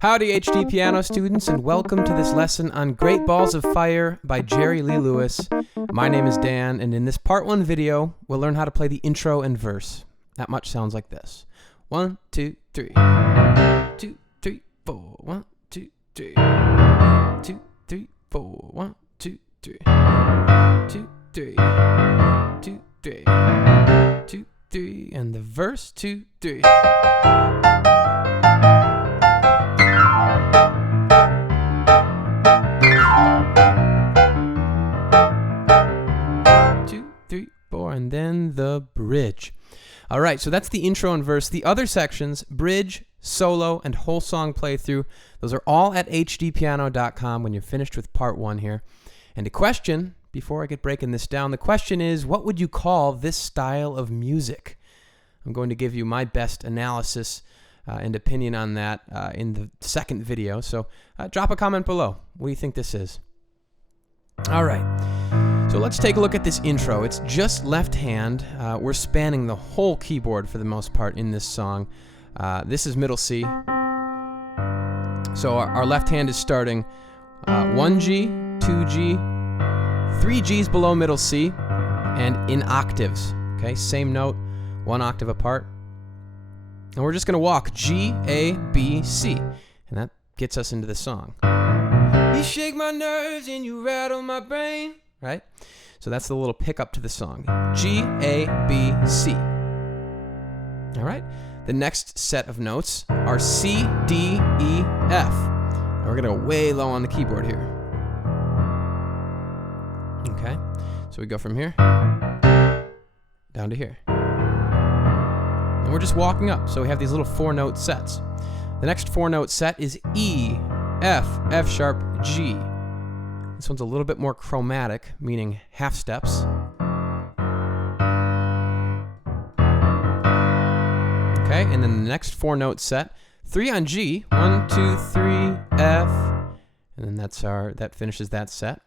Howdy, HDpiano students, and welcome to this lesson on Great Balls of Fire by Jerry Lee Lewis. My name is Dan, and in this part 1 video, we'll learn how to play the intro and verse. That much sounds like this. 1, 2, 3. 2, 3, 4. 1, 2, 3. 2, 3, 4. 1, 2, 3. 2, 3. 2, 3. 2, 3. And the verse, 2, 3. And then the bridge. All right, so that's the intro and verse. The other sections, bridge, solo, and whole song playthrough, those are all at HDpiano.com when you're finished with part 1 here. And a question, before I get breaking this down, the question is, what would you call this style of music? I'm going to give you my best analysis and opinion on that in the second video. So drop a comment below. What do you think this is? All right. So let's take a look at this intro. It's just left hand. We're spanning the whole keyboard for the most part in this song. This is middle C. So our left hand is starting 1G, 2G, 3 Gs below middle C, and in octaves. Okay, same note, 1 octave apart. And we're just going to walk G, A, B, C. And that gets us into the song. You shake my nerves and you rattle my brain. Right? So that's the little pickup to the song. G, A, B, C. All right? The next set of notes are C, D, E, F. And we're going to go way low on the keyboard here. Okay? So we go from here down to here. And we're just walking up. So we have these little 4-note sets. The next 4-note set is E, F, F sharp, G. This one's a little bit more chromatic, meaning half steps. Okay, and then the next 4-note set, 3 on G, 1, 2, 3, F, and then that finishes that set.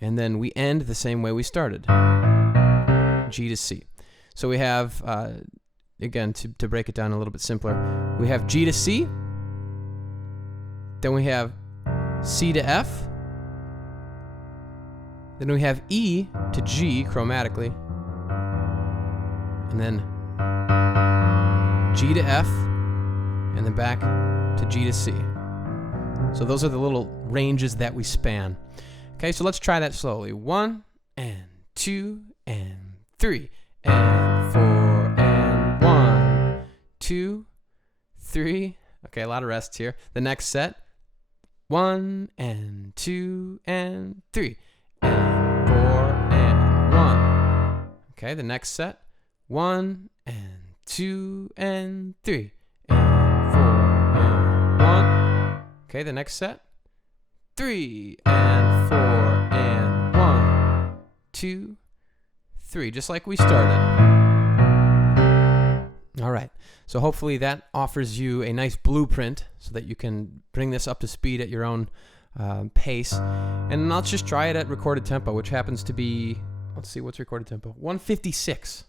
And then we end the same way we started, G to C. So we have, again, to break it down a little bit simpler, we have G to C, then we have C to F, then we have E to G chromatically, and then G to F, and then back to G to C. So those are the little ranges that we span. Okay, so let's try that slowly. 1 and 2 and 3 and 4 and 1, 2, 3. Okay, a lot of rests here. The next set, 1 and 2 and 3. And 4 and 1. Okay, the next set, 1 and 2 and 3 and 4 and 1. Okay, the next set, 3 and 4 and 1, 2, 3, just like we started. All right, so hopefully that offers you a nice blueprint so that you can bring this up to speed at your own pace. And let's just try it at recorded tempo, which happens to be, let's see, what's recorded tempo? 156.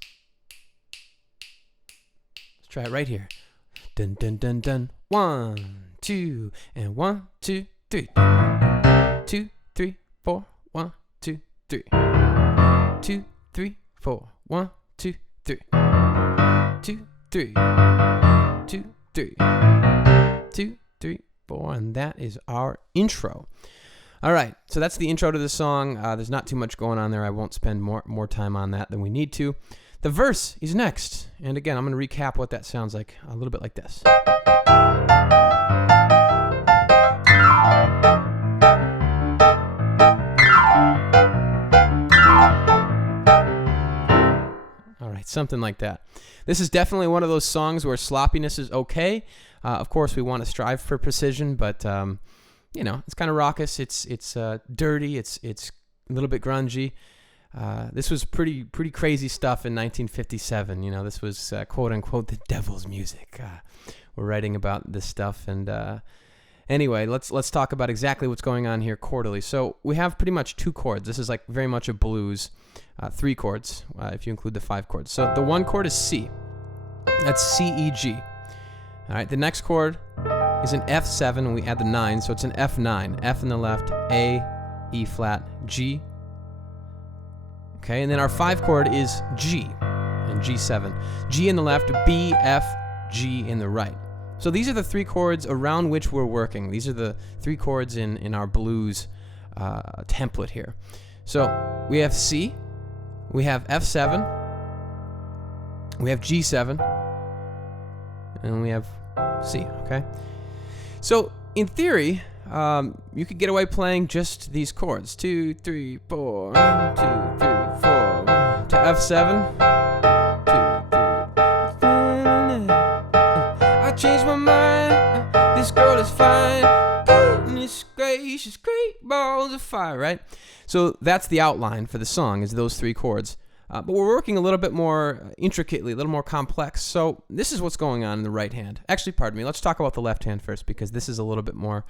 Let's try it right here. Dun dun dun dun. 1, 2, and 1, 2, 3. 2, 3, 4. 1, 2, 3. 2, 3, 4. 1, 2, 3. 2, 3. 2, 3. 2, 3, 4, and that is our intro. All right, so that's the intro to the song. There's not too much going on there. I won't spend more time on that than we need to. The verse is next, and again, I'm going to recap what that sounds like a little bit like this. All right, something like that. This is definitely one of those songs where sloppiness is okay. Of course, we want to strive for precision, but you know, it's kind of raucous. It's dirty. It's a little bit grungy. This was pretty crazy stuff in 1957. You know, this was quote unquote the devil's music. We're writing about this stuff, and anyway, let's talk about exactly what's going on here chordally. So we have pretty much 2 chords. This is like very much a blues. 3 chords if you include the 5 chords. So the 1 chord is C. That's C, E, G. All right, the next chord is an F7, and we add the 9, so it's an F9. F in the left, A, E flat, G. Okay, and then our 5 chord is G, and G7. G in the left, B, F, G in the right. So these are the 3 chords around which we're working. These are the 3 chords in our blues template here. So we have C, we have F7, we have G7, and we have C, okay? So in theory, you could get away playing just these chords. 2, 3, 4, 1, 2, 3, 4, 1, to F7. 2, 3, I changed my mind, this girl is fine, goodness gracious, great balls of fire, right? So that's the outline for the song, is those 3 chords. But we're working a little bit more intricately, a little more complex. So this is what's going on in the right hand. Actually, pardon me, let's talk about the left hand first, because this is a little bit more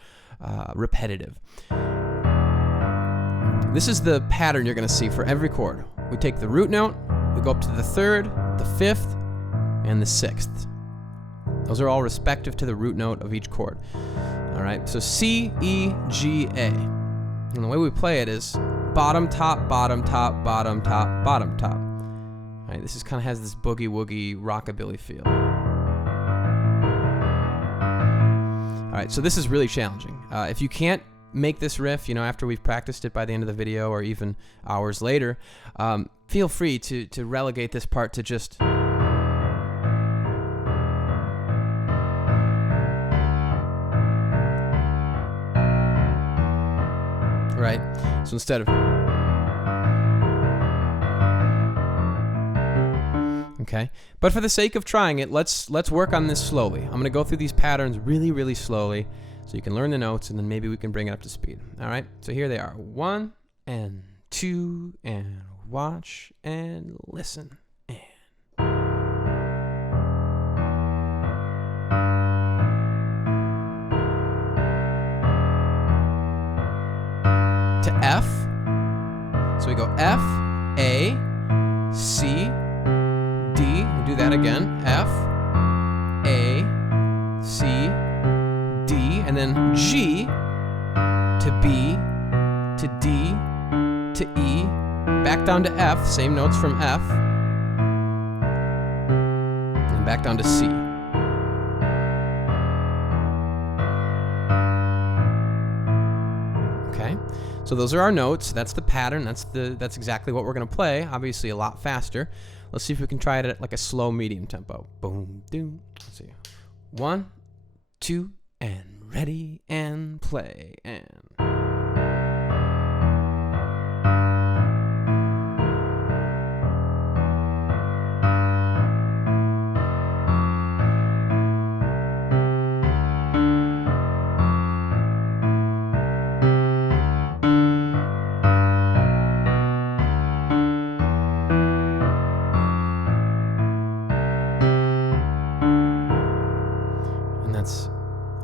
repetitive. This is the pattern you're going to see for every chord. We take the root note, we go up to the 3rd, the 5th, and the 6th. Those are all respective to the root note of each chord. All right, so C, E, G, A. And the way we play it is bottom, top, bottom, top, bottom, top, bottom, top. All right, this is kind of has this boogie-woogie rockabilly feel. All right, so this is really challenging. If you can't make this riff, after we've practiced it by the end of the video or even hours later, feel free to relegate this part to just... Right? So instead of... Okay? But for the sake of trying it, let's work on this slowly. I'm going to go through these patterns really, really slowly so you can learn the notes, and then maybe we can bring it up to speed. All right? So here they are. 1 and 2 and watch and listen. To F. So we go F, A, C, D. We'll do that again. F, A, C, D, and then G to B, to D, to E, back down to F, same notes from F, and back down to C. Okay? So those are our notes. That's the pattern. That's exactly what we're going to play. Obviously a lot faster. Let's see if we can try it at like a slow medium tempo. Boom, doom. Let's see. 1, 2, and ready and play and.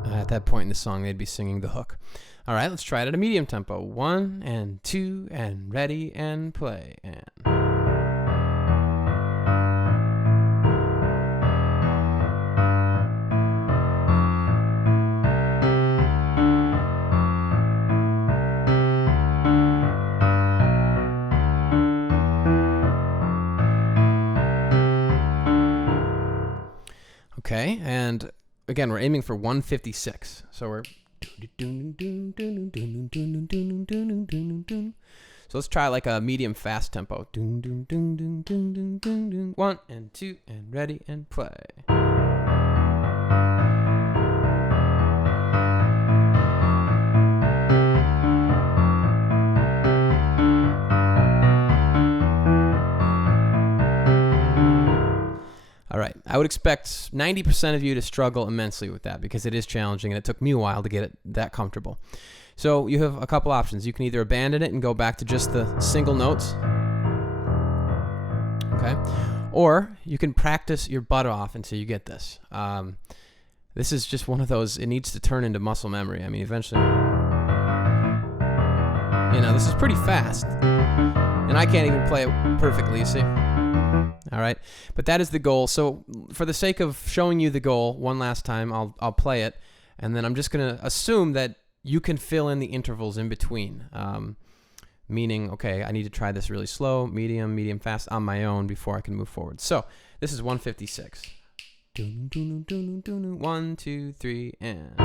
At that point in the song, they'd be singing the hook. All right, let's try it at a medium tempo. 1 and 2 and ready and play and. Okay, and again, we're aiming for 156. So we're... So let's try like a medium fast tempo. 1 and 2 and ready and play. All right, I would expect 90% of you to struggle immensely with that because it is challenging and it took me a while to get it that comfortable. So you have a couple options. You can either abandon it and go back to just the single notes, okay? Or you can practice your butt off until you get this. This is just one of those, it needs to turn into muscle memory. I mean, eventually, this is pretty fast. And I can't even play it perfectly, you see? All right, but that is the goal. So for the sake of showing you the goal one last time, I'll play it, and then I'm just going to assume that you can fill in the intervals in between. Meaning, okay, I need to try this really slow, medium, fast on my own before I can move forward. So this is 156. 1, 2, 3, and.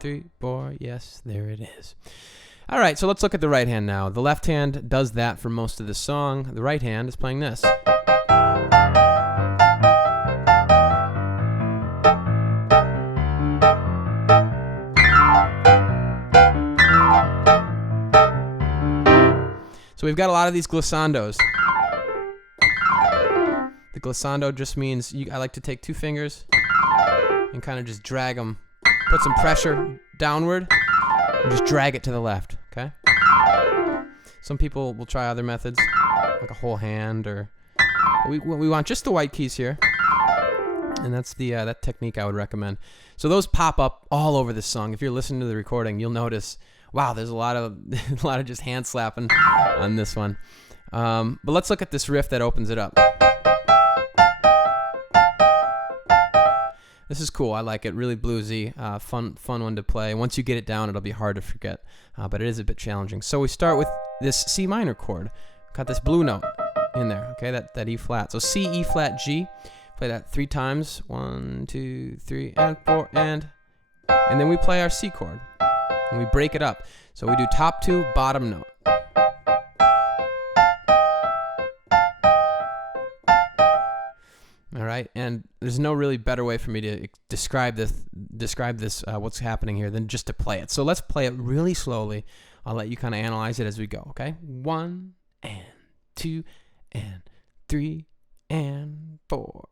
3, 4, yes, there it is. All right, so let's look at the right hand now. The left hand does that for most of the song. The right hand is playing this. So we've got a lot of these glissandos. The glissando just means I like to take 2 fingers and kind of just drag them. Put some pressure downward and just drag it to the left, okay? Some people will try other methods, like a whole hand, or we want just the white keys here, and that's the that technique I would recommend. So those pop up all over the song. If you're listening to the recording, you'll notice, wow, there's a lot of just hand slapping on this one. But let's look at this riff that opens it up. This is cool. I like it. Really bluesy, fun one to play. Once you get it down, it'll be hard to forget, but it is a bit challenging. So we start with this C minor chord. Got this blue note in there, okay, that E flat. So C, E flat, G. Play that 3 times. 1, 2, 3, and 4, and then we play our C chord, and we break it up. So we do top 2, bottom note. All right, and there's no really better way for me to describe this what's happening here than just to play it. So let's play it really slowly. I'll let you kind of analyze it as we go, okay? 1 and 2 and 3 and 4.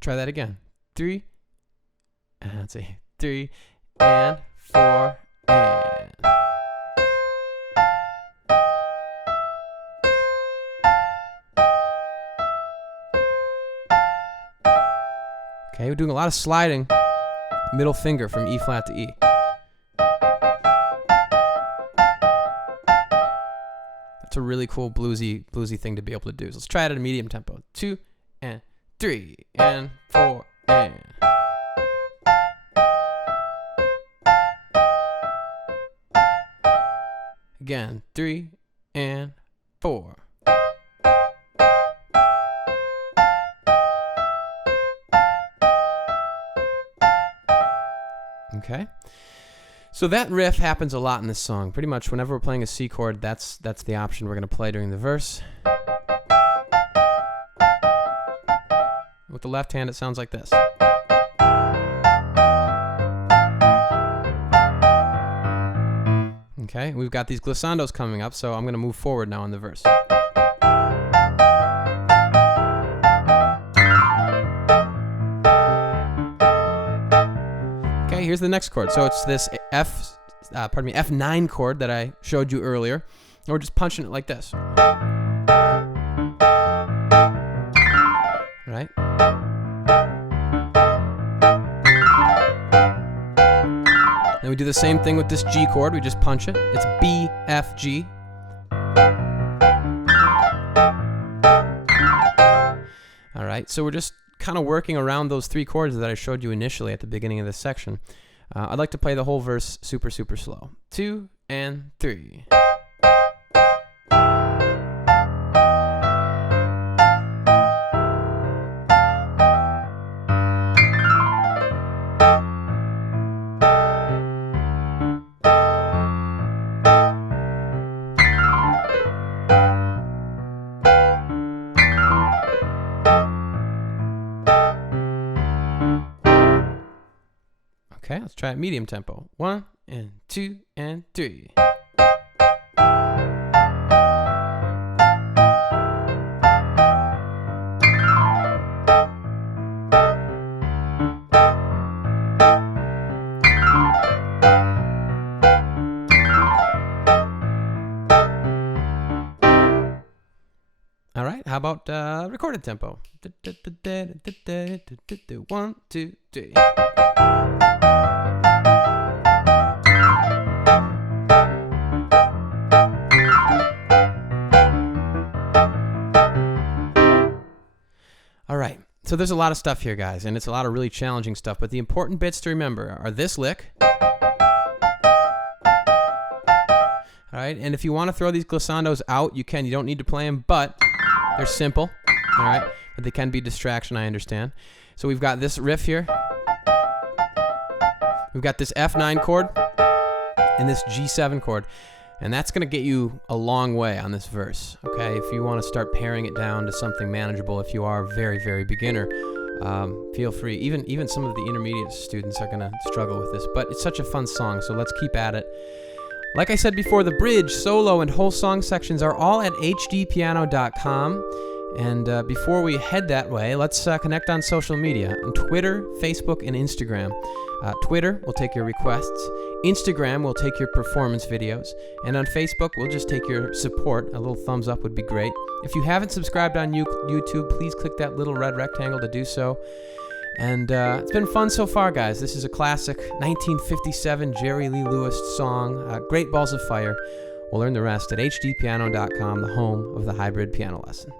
Try that again. 3. Let's see. 3 and 4 and. Okay, we're doing a lot of sliding. Middle finger from E flat to E. That's a really cool bluesy thing to be able to do. So let's try it at a medium tempo. 2 and 3 and 4 and. Again, 3 and 4. Okay. So that riff happens a lot in this song. Pretty much whenever we're playing a C chord, that's the option we're going to play during the verse. With the left hand, it sounds like this. Okay, we've got these glissandos coming up, so I'm going to move forward now in the verse. Okay, here's the next chord. So it's this F9 chord that I showed you earlier. And we're just punching it like this. All right? Then we do the same thing with this G chord. We just punch it. It's B, F, G. All right, so we're just kind of working around those 3 chords that I showed you initially at the beginning of this section. I'd like to play the whole verse super, super slow. 2 and 3. Okay, let's try it medium tempo. 1 and 2 and 3. All right, how about recorded tempo? 1, 2, 3. All right, so there's a lot of stuff here, guys, and it's a lot of really challenging stuff, but the important bits to remember are this lick. All right, and if you want to throw these glissandos out, you can. You don't need to play them, but they're simple, all right? But they can be distraction, I understand. So we've got this riff here. We've got this F9 chord and this G7 chord. And that's going to get you a long way on this verse, okay? If you want to start paring it down to something manageable, if you are very, very beginner, feel free. Even some of the intermediate students are going to struggle with this, but it's such a fun song, so let's keep at it. Like I said before, the bridge, solo, and whole song sections are all at HDpiano.com. And before we head that way, let's connect on social media, on Twitter, Facebook, and Instagram. Twitter will take your requests. Instagram will take your performance videos. And on Facebook, we'll just take your support. A little thumbs up would be great. If you haven't subscribed on YouTube, please click that little red rectangle to do so. And it's been fun so far, guys. This is a classic 1957 Jerry Lee Lewis song, Great Balls of Fire. We'll learn the rest at hdpiano.com, the home of the hybrid piano lesson.